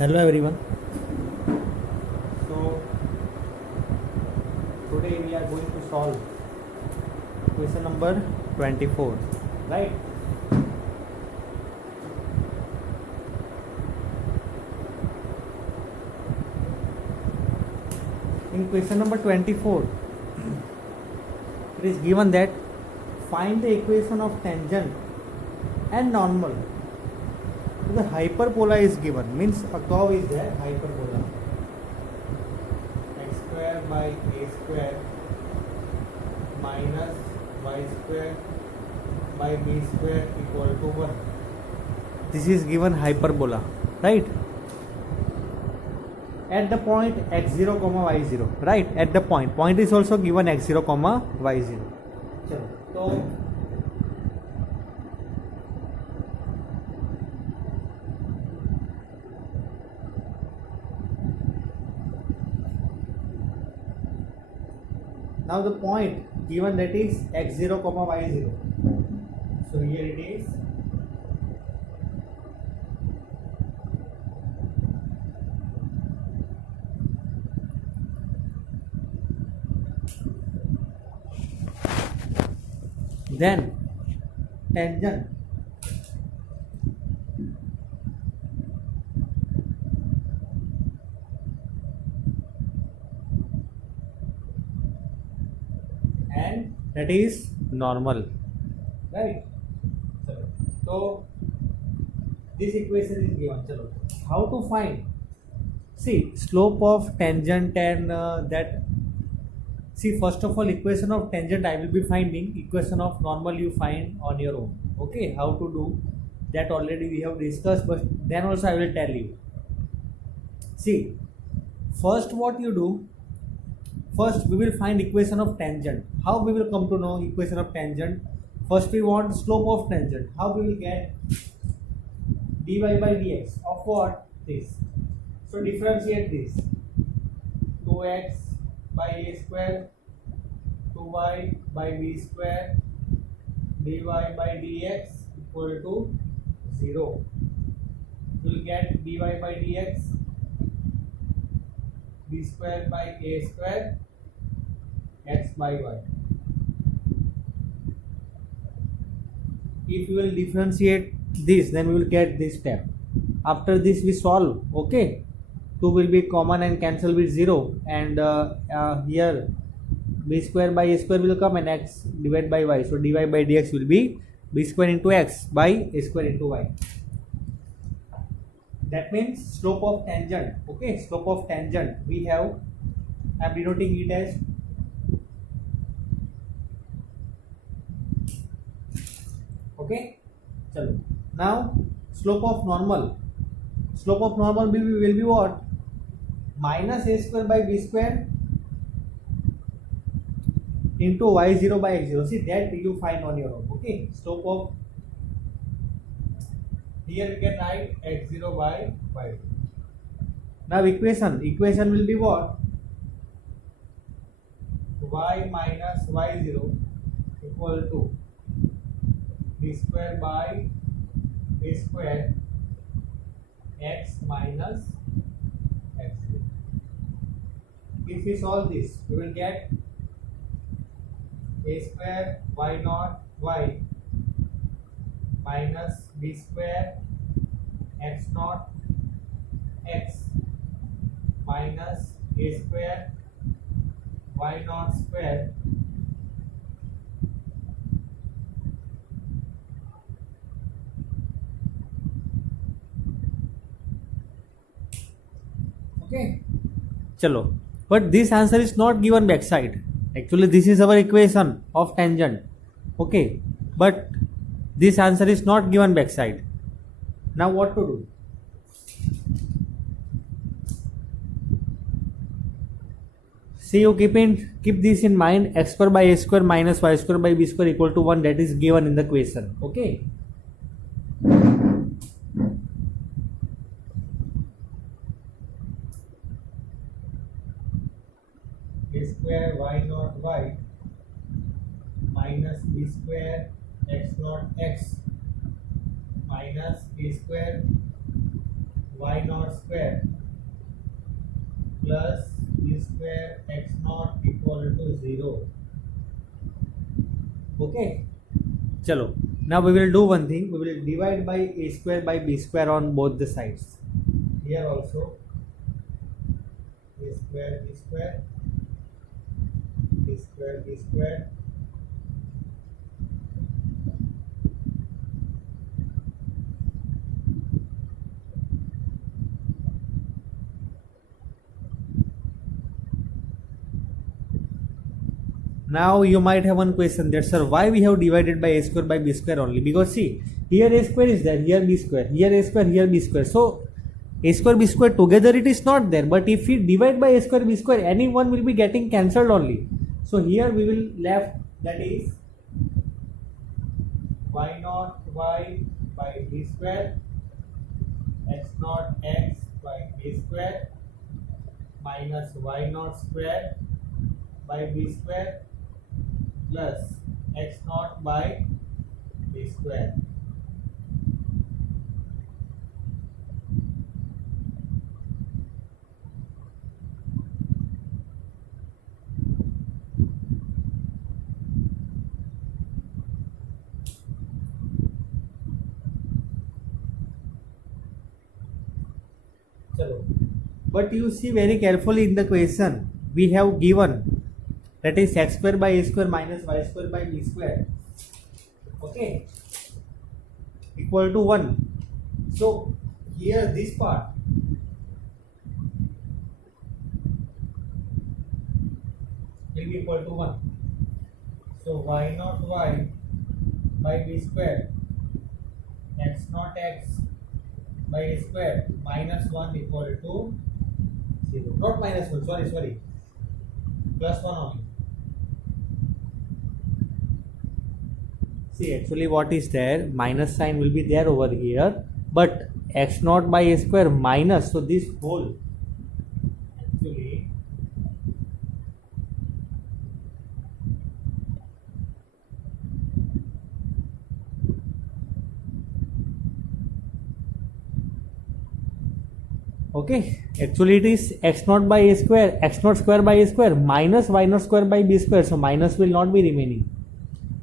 Hello everyone. So today we are going to solve question number 24, right? In question number 24, it is given that find the equation of tangent and normal. The hyperbola is given, means a curve is there, hyperbola. X square by a square minus y square by b square equal to 1. This is given hyperbola, right? At the point x0 comma y0, right? At the point is also given x0 comma y0. चलो तो now the point given, that is x0 comma y0. So here it is. Then tangent and that is normal, right? So this equation is given. Chalo, how to find? See, slope of tangent and that. See, first of all, equation of tangent I will be finding. Equation of normal you find on your own. Okay, how to do that already we have discussed, but then also I will tell you. See, first what you do, first we will find equation of tangent. How we will come to know equation of tangent? First we want slope of tangent. How we will get dy by dx of what? This. So differentiate this. 2x by a square, 2y by b square, dy by dx equal to 0. You will get dy by dx, b square by a square, x by y. If you will differentiate this, then we will get this step. After this we solve, okay? 2 will be common and cancel with 0, and here b square by a square will come and x divided by y. So dy by dx will be b square into x by a square into y. That means slope of tangent, okay? Slope of tangent we have, I am denoting it as okay. Chalo. Now slope of normal. Slope of normal will be what? Minus a square by b square into y0 by x0. See, that you find on your own. Okay. Slope of, here you can write x0 by y0. Now equation will be what? Y minus y0 equal to b square by a square x minus x0. If we solve this, we will get a square y naught y minus b square x naught x minus a square y naught square okay. Chalo, but this answer is not given backside. Actually this is our equation of tangent, okay, but this answer is not given backside. Now what to do? See, you keep this in mind. X square by a square minus y square by b square equal to 1, that is given in the question, okay. A square y naught y minus b square x naught x minus a square y naught square plus b square x not equal to 0. Okay, chalo, now we will do one thing. We will divide by a square by b square on both the sides. Here also a square b square, b square b square. Now you might have one question that, sir, why we have divided by a square by b square only? Because see, here a square is there, here b square, here a square, here b square. So a square b square together it is not there. But if we divide by a square b square, any one will be getting cancelled only. So here we will left, that is y naught y by b square, x naught x by b square, minus y naught square by b square plus x naught by b square. But you see very carefully in the question, we have given, that is x square by a square minus y square by b square, okay, equal to 1. So here this part will be equal to 1. So y naught y by b square, x naught x by a square minus 1 equal to 0. Not minus 1, sorry, plus 1 only. See, actually what is there, minus sign will be there over here, but x naught by a square minus, so this whole actually okay, actually it is x naught by a square, x naught square by a square minus y naught square by b square, so minus will not be remaining.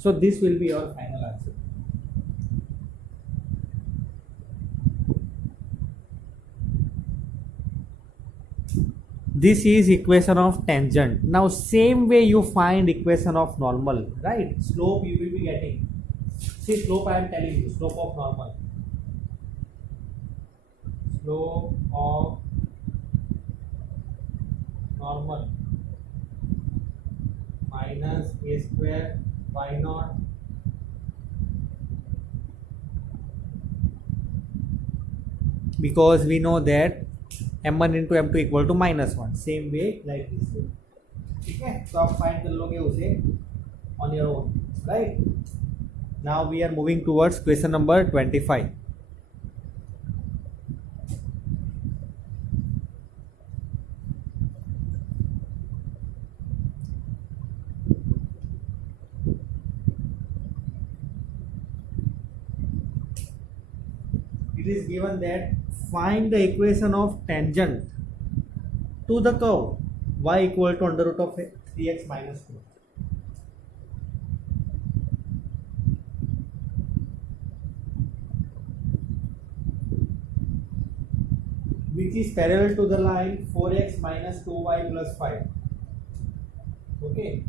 So this will be your final answer. This is equation of tangent. Now same way you find equation of normal, right? Slope you will be getting. See, slope I am telling you, slope of normal. Slope of normal minus a square y naught because we know that m1 into m2 equal to minus 1. Same way like this way. ठीक है, तो आप find कर लोगे उसे on your own, right? Now we are moving towards question number 25. It is given that find the equation of tangent to the curve y equal to under root of 3x minus 2. Which is parallel to the line 4x minus 2y plus 5. Okay,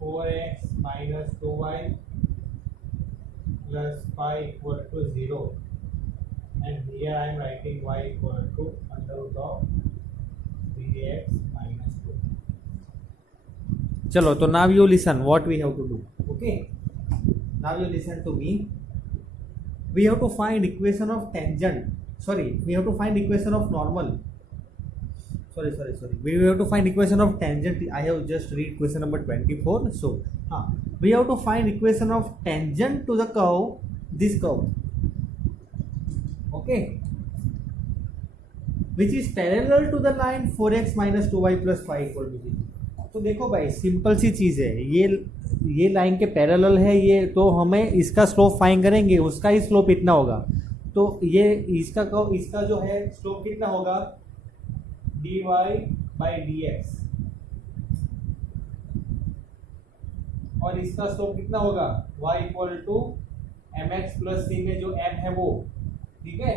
4x minus 2y plus 5 equal to 0. And here I am writing y equal to under root of 3x minus 2. Chalo, so now you listen what we have to do. Okay, now you listen to me. We have to find equation of tangent. Sorry, we have to find equation of normal. Sorry. We have to find equation of tangent. I have just read question number 24. So, we have to find equation of tangent to the curve, this curve. Okay, which is parallel to the line 4x minus 2y plus 5 equal to 0. तो देखो भाई simple सी चीज़ है, ये line के parallel है ये, तो हमें इसका स्लोप फाइंड करेंगे, उसका ही स्लोप इतना होगा, तो ये इसका जो है स्लोप कितना होगा, dy बाई डी एक्स, और इसका स्लोप कितना होगा, y equal to M X plus C में जो m है वो, ठीक है।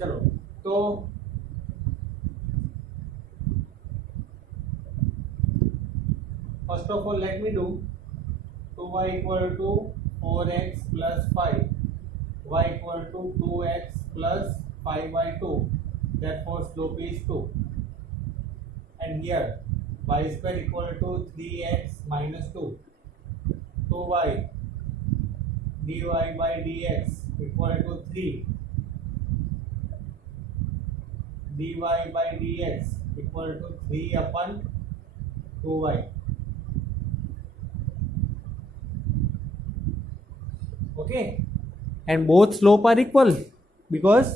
चलो तो first of all let me do, तो y equal to 4x plus 5, y equal to 2x plus 5/2, therefore slope is 2, and here y square equal to 3x minus 2, 2y dy by dx equal to 3, dy by dx equal to 3 upon 2y. Okay, and both slope are equal because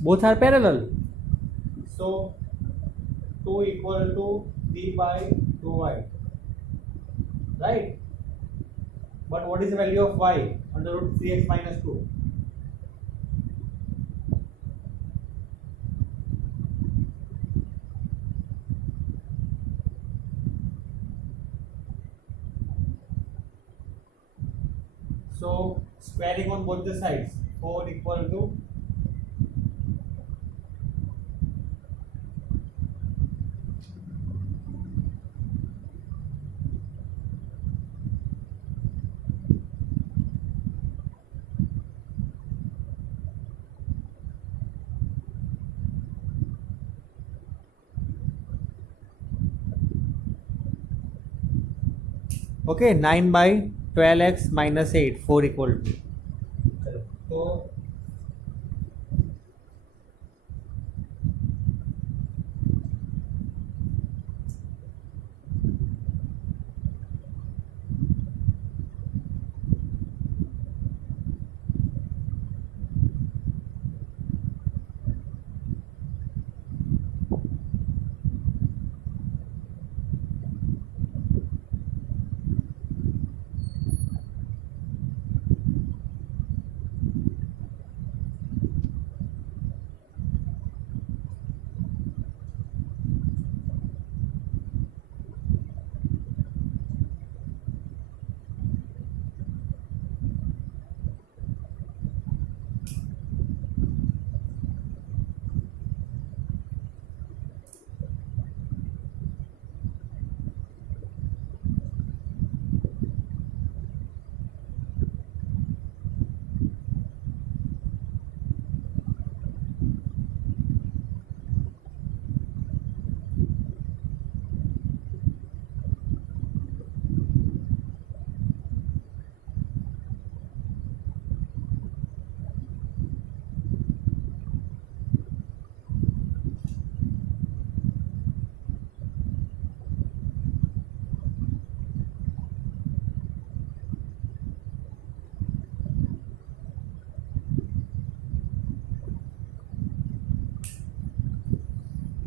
both are parallel. So 2 equal to 3 by 2y, right? But what is the value of y? Under root 3x minus 2. So squaring on both the sides, 4 equal to okay 9 by 12x minus 8, 4 equal to, तो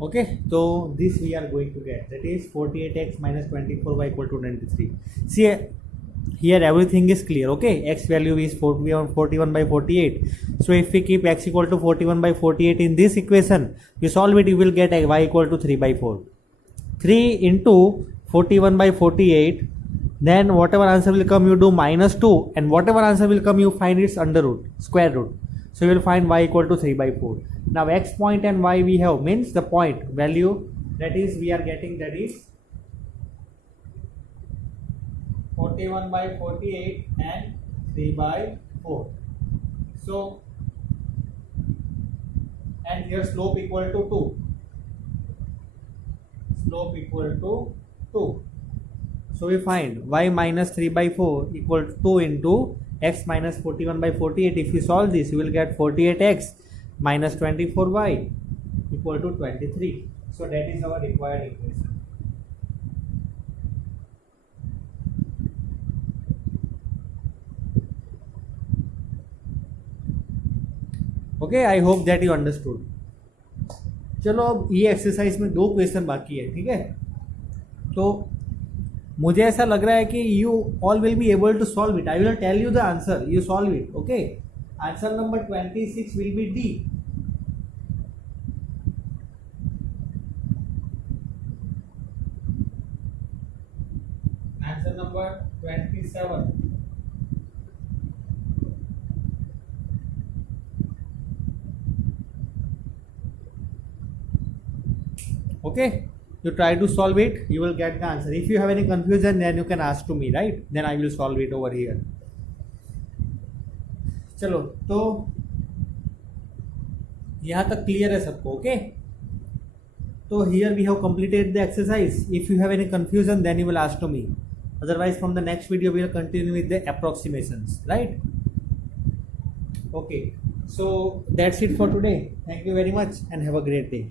okay, so this we are going to get, that is 48x minus 24y equal to 23. See here everything is clear. Okay, x value is 41 by 48. So if we keep x equal to 41 by 48 in this equation, you solve it, you will get y equal to 3 by 4. 3 into 41 by 48, then whatever answer will come you do minus 2, and whatever answer will come you find its under root, square root. So you will find y equal to 3 by 4. Now x point and y we have, means the point value that is we are getting, that is 41 by 48 and 3 by 4. So and here slope equal to 2. Slope equal to 2. So we find y minus 3 by 4 equal to 2 into x minus 41 by 48. If you solve this, you will get 48x minus 24y equal to 23. So that is our required equation. Okay, I hope that you understood. चलो अब ये exercise में 2 question बाकी है, ठीक है। तो मुझे ऐसा लग रहा है कि you all will be able to solve it. I will tell you the answer, you solve it. Okay, Answer number 26 will be D. Answer number 27. Okay, you try to solve it, you will get the answer. If you have any confusion, then you can ask to me, right? Then I will solve it over here. चलो तो यहाँ तक clear है सबको. Okay, तो here we have completed the exercise. If you have any confusion, then you will ask to me. Otherwise, from the next video, we will continue with the approximations, right? Okay, so that's it for today. Thank you very much and have a great day.